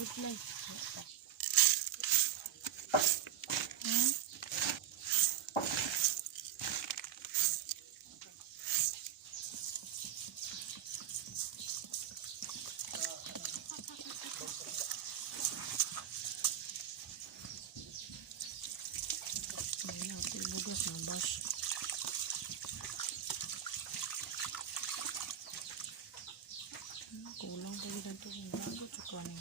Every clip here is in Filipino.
Reply. Bugas na bash. Kulang pa yun ito kung bago tsaka na.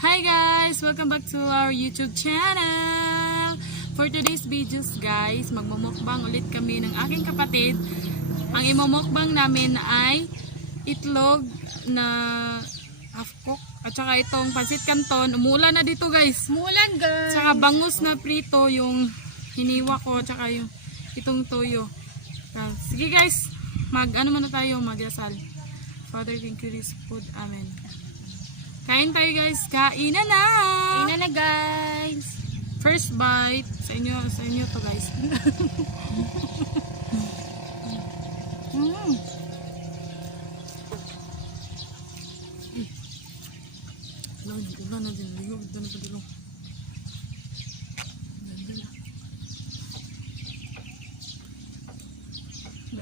Hi guys! Welcome back to our YouTube channel! For today's videos guys, magmumukbang ulit kami ng aking kapatid. Ang imumukbang namin ay itlog na half cook at saka itong pansit canton. Umuulan na dito guys. Umuulan guys! Saka bangus na prito yung hiniwa ko at saka yung itong toyo. Sige guys, ano muna tayo, magdasal. Father, thank you this food. Amen. Kain tayo guys. Kainan na! Kainan na guys! First bite. Sa inyo to guys. Ulan na din. Ligog na padulong.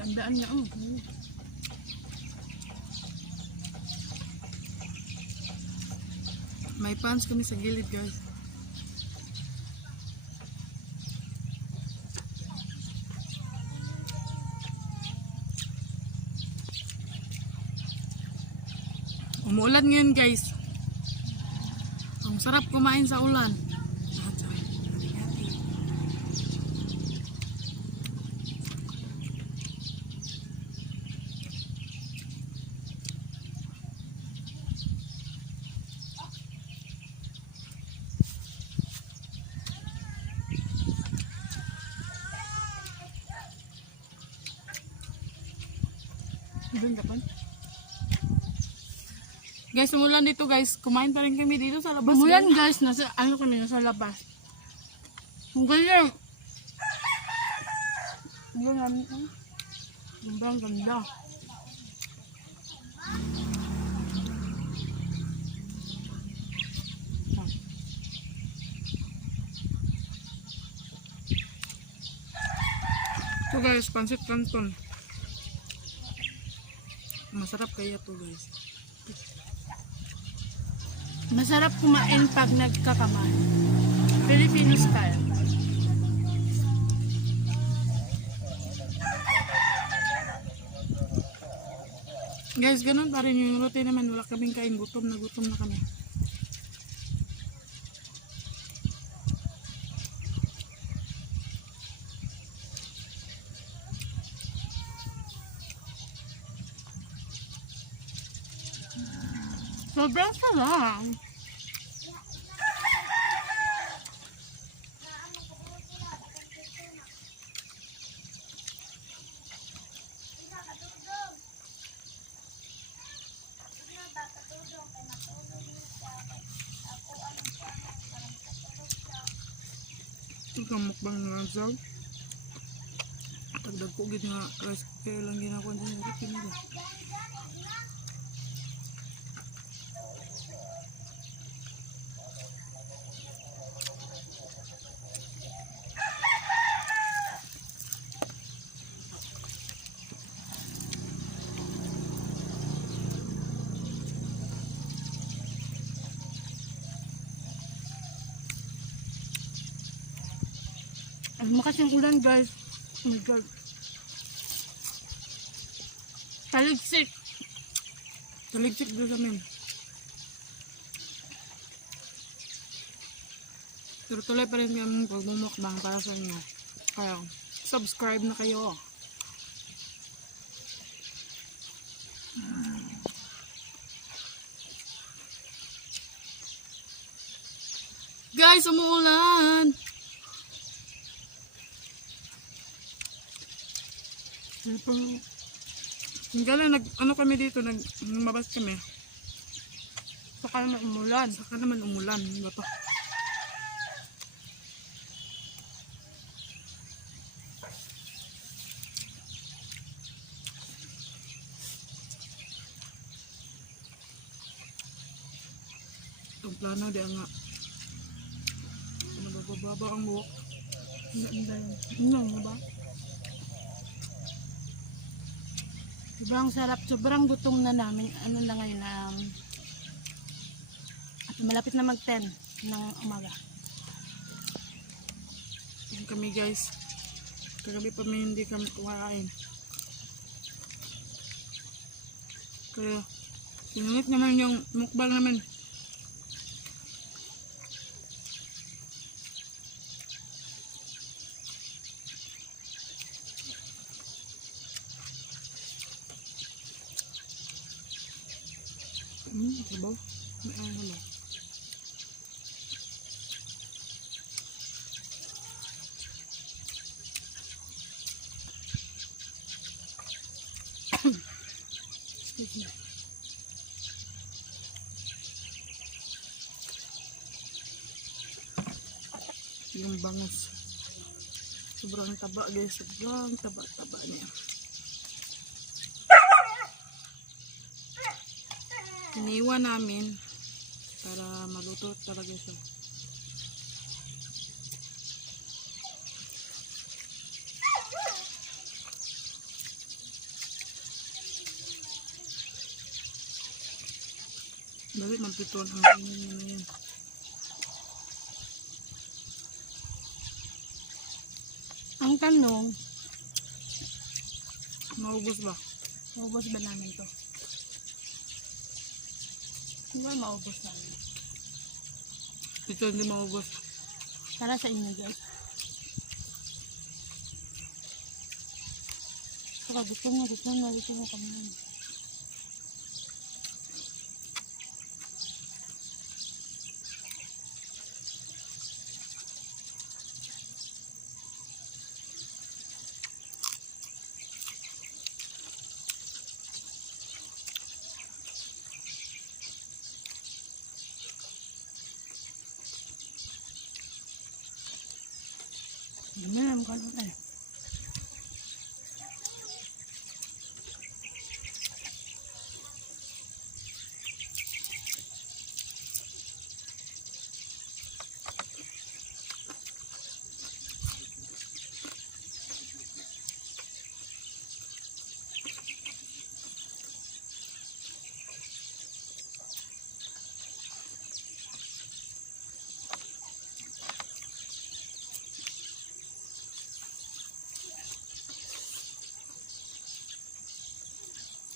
Daan niya. May pans kami sa gilid guys. Umuulan ngayon guys. Ang sarap kumain sa ulan. Guys, umulan dito guys. Kumain pa rin kami dito sa labas. Umuulan guys, nasa labas. Ang galing! Ang ganda. Ito guys, pansit canton. Masarap kaya to guys. Masarap kumain pag nagkakamay. Filipino style. Guys, ganun pa rin yung routine naman. Wala kaming kain. Gutom na kami. Sobrang sarap. Ito mukbang nga daw. Tagdag ko gid nga rice kaya lang ginako din dito nila. Ang malakas yung ulan guys. Oh my god. Taligsik. Taligsik doon sa amin. Pero tuloy pa rin yung pagmumukbang para sa inyo. Kaya, subscribe na kayo. Guys, umuulan! Hingga ano kami dito, lumabas kami. Saka naman umulan. Saka naman umulan. Ano to? Itong plano di nga. Ano ba bababa ang buhok? Ano ba? Sobrang sarap, sobrang gutom na namin. Ano na ngayon, at malapit na mag-10 ng umaga. Yan kami guys. Kagabi pa may hindi kami kumain. Kaya, sinunod naman yung mukbang naman. Sabaw. May ang sabaw. Excuse me. Yung bangus. Sobrang taba guys. Sobrang taba niya. Iniwan namin para maluto talaga siya. Dali, magpituan ang kainin na yan. Ang tanong, Maubos ba? maubos ba namin to? Hindi ba maubos namin? Ito hindi maubos. Para sa inyo guys. Saka gusto mo kami. Dami lang kanon eh.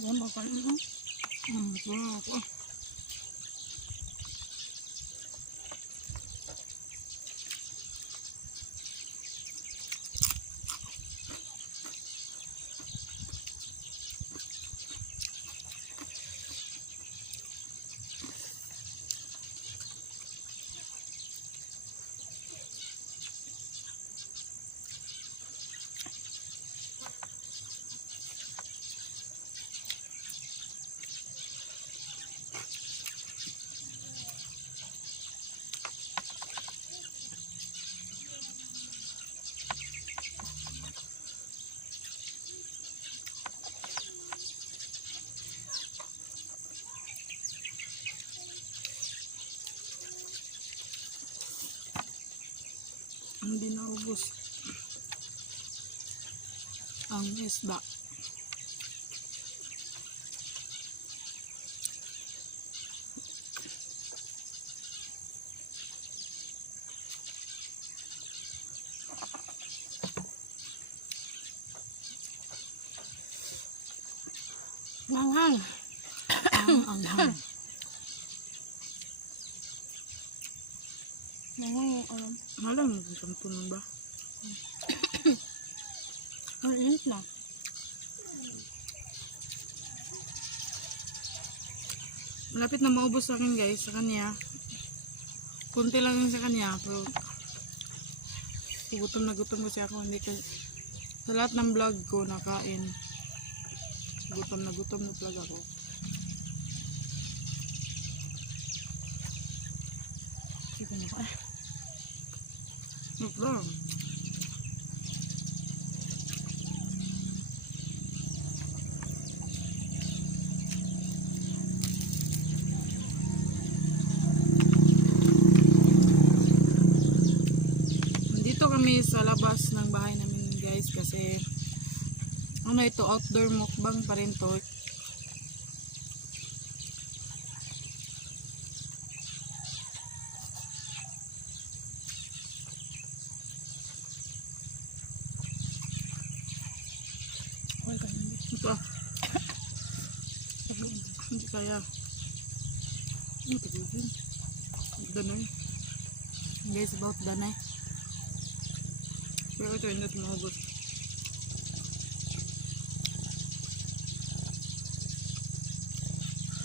Yan mga kanon. Ito na ako. Hindi naubos ang isda. Manghang. Ang anghang. Manghang yung Malam, sampunan ba? ang init na. Malapit na maubos sa akin guys, sa kanya. Kunti lang yun sa kanya, pero gutom na gutom kasi ako. Hindi ka, sa lahat ng vlog ko, nakain. Gutom na vlog ako. Sige na ko. Wait lang. Nandito kami sa labas ng bahay namin guys kasi ano ito, outdoor mukbang pa rin to. Ito ah. Hindi kaya. Ano ito gawin? Danay. Guys, about danay. Pero ito hindi tumahubos.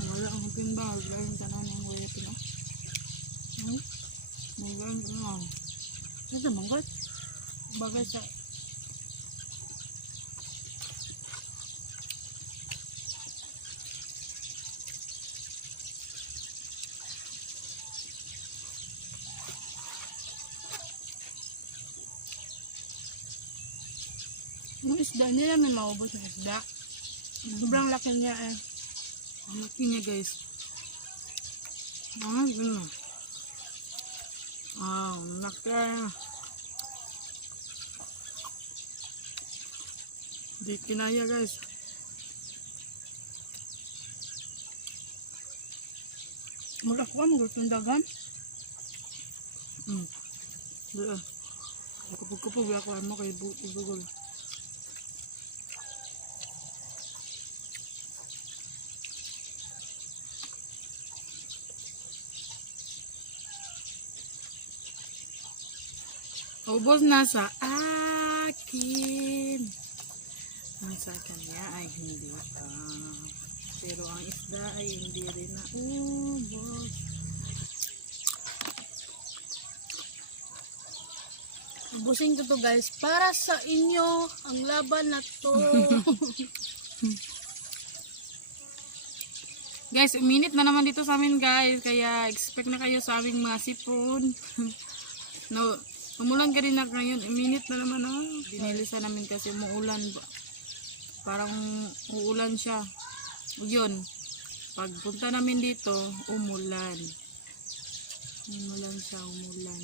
Wala ang hupin ba? Wala yung tanan yung wala pino. Wala yung tanan. Ito manggot. Bagay sa yung isda nila may maubos ng isda. Sobrang laki niya eh. Ang laki niya guys. Ah, gano'n. Ah, laki. Di kinaya guys. Mura ko ang gulong dagan. Di ah. Kapag-kapag ako mo kay Bugol. Ubos na sa akin. Ang sa kanya ay hindi pa. Pero ang isda ay hindi rin na ubos. Ubusin ko to guys. Para sa inyo ang laban na to. Guys, minute na naman dito sa amin guys. Kaya expect na kayo sa aming mga sipon. No, umulan ka rin na ngayon. Minute na naman ah. Binilisan namin kasi umuulan. Parang uulan siya. Yun. Pagpunta namin dito, umulan. Umulan siya, umulan.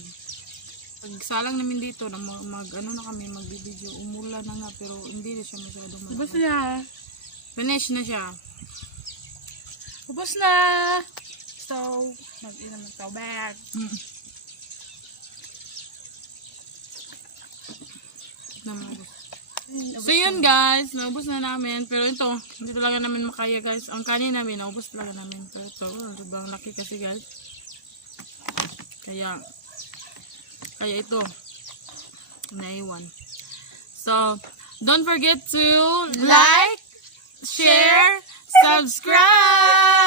Pagsalang namin dito, na ano na kami, magbibideo. Umulan na nga, pero hindi na siya masyadong malakas. Ubus na. Finish na siya. Ubus na. So, mag-inom ng tubig. So yun guys, naubos na namin. Pero ito, hindi talaga namin makaya guys. Ang kanin namin, naubos talaga namin. Pero ito, sobrang laki kasi guys. Kaya ito, naiwan. So, don't forget to like, share, subscribe!